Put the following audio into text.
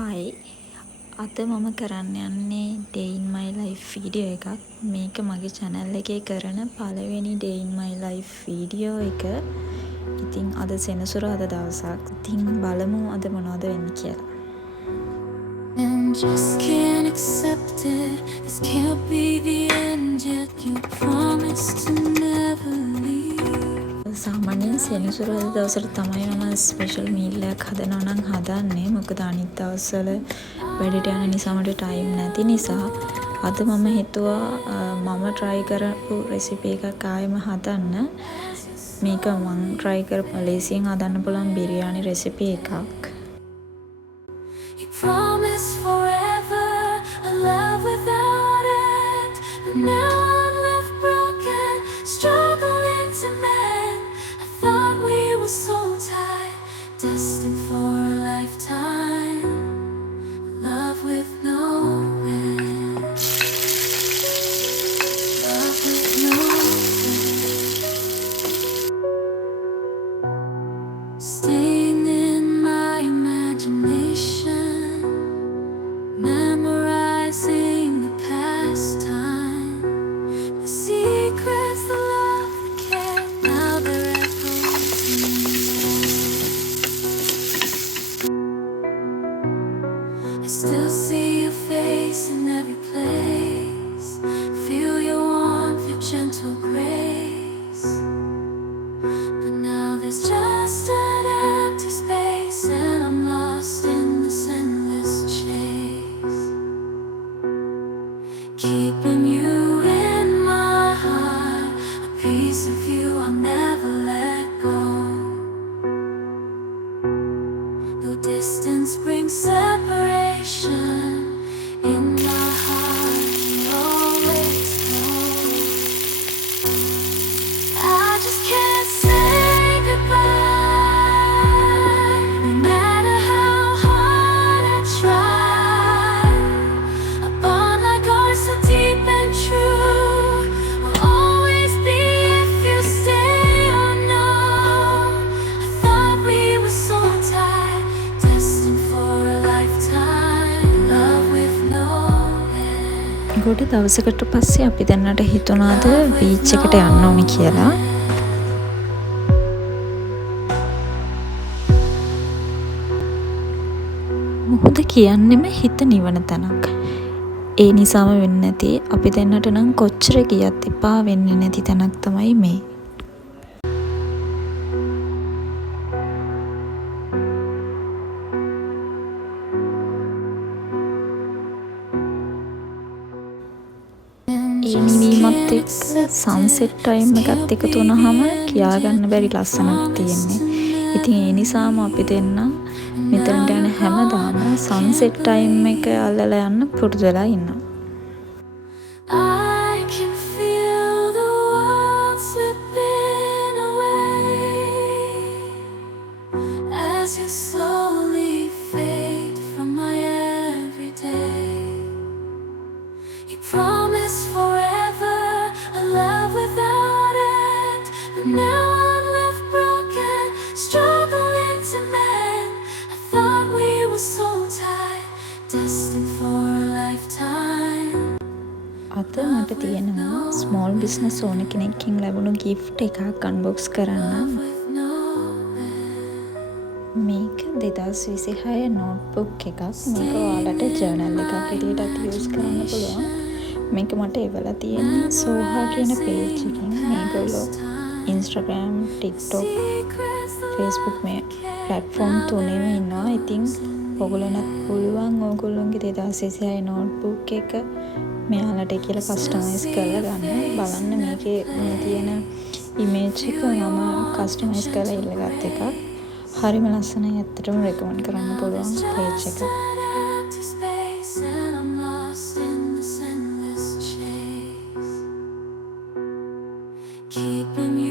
හයි අද මම කරන්න යන්නේ day in my life video එකක්. මේක මගේ channel එකේ කරන පළවෙනි day in my life video එක. ඉතින් අද සෙනසුරාදා දවසක්. ඉතින් බලමු අද මොනවද වෙන්නේ කියලා. And just can't accept it. This can't be the end yet. You promised to never leave. සාමාන්‍යයෙන් සෙනසුරාදා දවසට තමයි මම ස්පෙෂල් මීල් එකක් හදනවා නම් හදන්නේ. මොකද අනිත් දවස්වල වැඩට යන නිසා මට ටයිම් නැති නිසා අද මම හිතුවා මම try කරපු රෙසිපි එකක් ආයෙම හදන්න. මේක මම try කරපු ලේසියෙන් හදන්න පුළුවන් බිරියානි රෙසිපි එකක්. You promised forever a love without end. But now I'm left broken, struggling to mend. I thought we were so tight, destined for a lifetime. Love with no end. Love with no end. Staying in my imagination, memorizing the past time, the secrets, the love, the care. Now they're echoes in my head. I still see your face in every place, feel your warmth, your gentle grace. But now there's just an empty space, and I'm lost in this endless chase. Keeping you in my heart, a piece of you I'll never let go. Though distance brings separation, in my heart you always know. I just can't say goodbye, no matter how hard I try. A bond like ours so deep and true will always be if you stay or no. I thought we were so tight, destined for a lifetime. Love with no end. ගොඩ දවසකට පස්සේ අපි දැන්නට හිතුණාද බීච් එකට යන්න ඕනි කියලා. මුහුද කියන්නෙම හිත නිවන තැනක්. ඒ නිසාම වෙන්නේ නැති අපි දෙන්නට නම් කොච්චර ගියත් එපා වෙන්නේ නැති තැනක් තමයි මේ. ඒ නිවීමත් එක්ක සන්සෙට් ටයිම් එකත් එකතු වුණාම කියාගන්න බැරි ලස්සනක් තියෙන්නේ. ඉතින් ඒ නිසාම අපි දෙන්න මෙතනට යන හැමදාම සන්සෙට් ටයිම් එක අල්ලලා යන්න පුරුදු වෙලා ඉන්නවා. I can feel the world slipping away as you slowly fade from my everyday. You promised forever a love without end, but now I'm left broken, struggling to mend. I thought we were so tight, destined for a lifetime. අද මට තියෙනවා small business ඕන කෙනෙක්ගෙන් ලැබුණු gift එකක් unbox කරන්න. With no end. මේක 2026 notebook එකක්. මේක ඔයාලට journal එකක් විදිහටත් use කරන්න පුළුවන්. මේක මට එවලා තියෙන්නේ සෝහා කියන page එකකින්. මේගොල්ලෝ Instagram, TikTok, Facebook මේ platform තුනේම ඉන්නවා. ඉතින් ඔයගොල්ලන්ට පුළුවන් ඔයගොල්ලන්ගේ 2026 notebook එක මෙයාලට කියලා කස්ටමයිස් කරලා ගන්න. බලන්න මේකේ මේ තියෙන image එක මම කස්ටමයිස් කරලා ඉල්ලගත් එකක්. හරිම ලස්සනයි. ඇත්තටම රෙකමන්ඩ් කරන්න පුළුවන් page එක. Empty space, and I'm lost in this endless chase. Keeping you